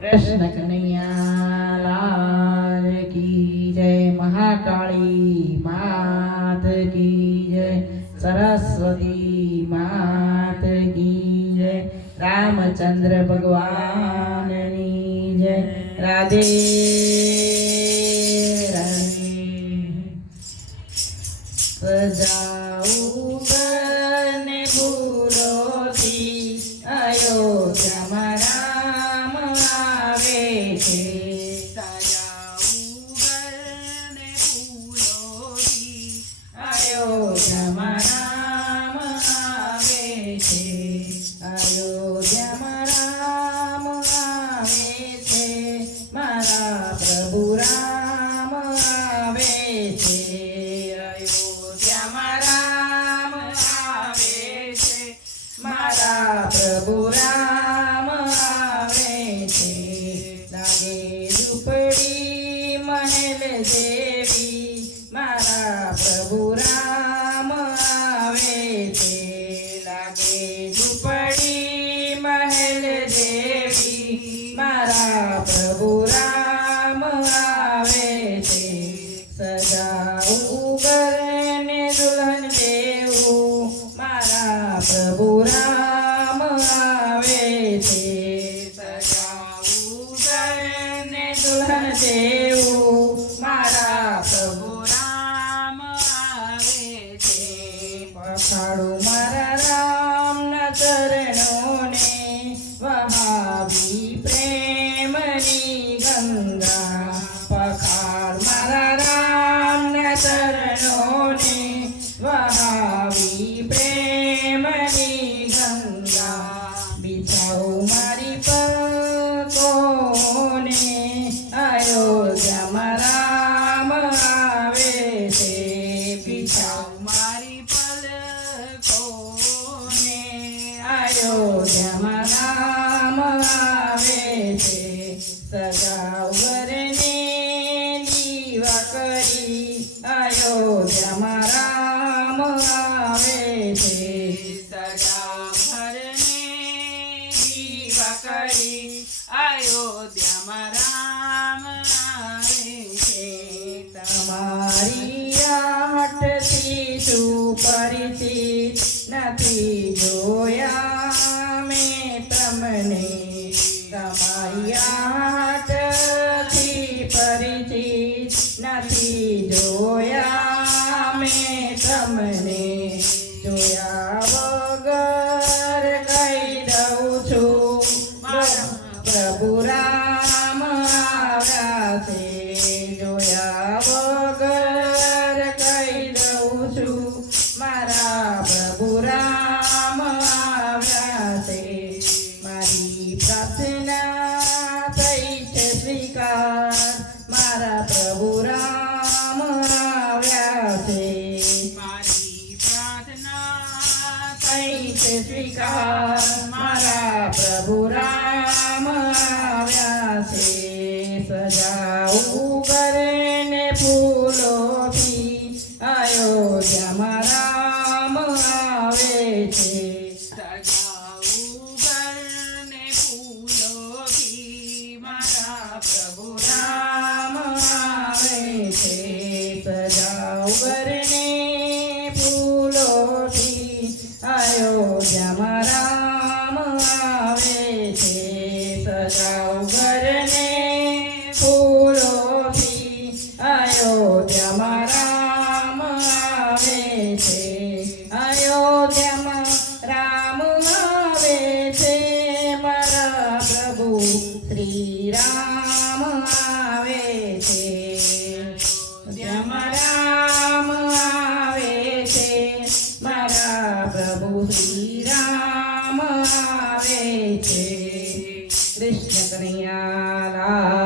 કૃષ્ણ કનૈયાલાલ કી જય, મહાકાળી માત કી જય, સરસ્વતી માત કી જય, રામચંદ્ર ભગવાનની જય, રાધે રામ આવે છે. મારા પ્રભુ રામ આવે છે. લાગે ઝૂંપડી મહેલ જેવી વહાવી પ્રેમની ગંગા પખાર મારા રામના ચરણોને વહાવી પ્રેમની ગંગા બિછાઉ મારી પકોને અયોધ્યામાં રામ આવે છે બિછાઉ મારી પલકોને અયોધ્યામાં સજાવ વરને દીવા કરી અયોધ્યામાં રામ આવે છે સજા ઘરને દીવા કરી અયોધ્યામાં રામ આવે છે તમારી આટથી શું તમારી પરિચિત નથી જોયા મેં તમને જોયા મારા પ્રભુ અયોધ્યામાં આવે છે કૃષ્ણ કનૈયા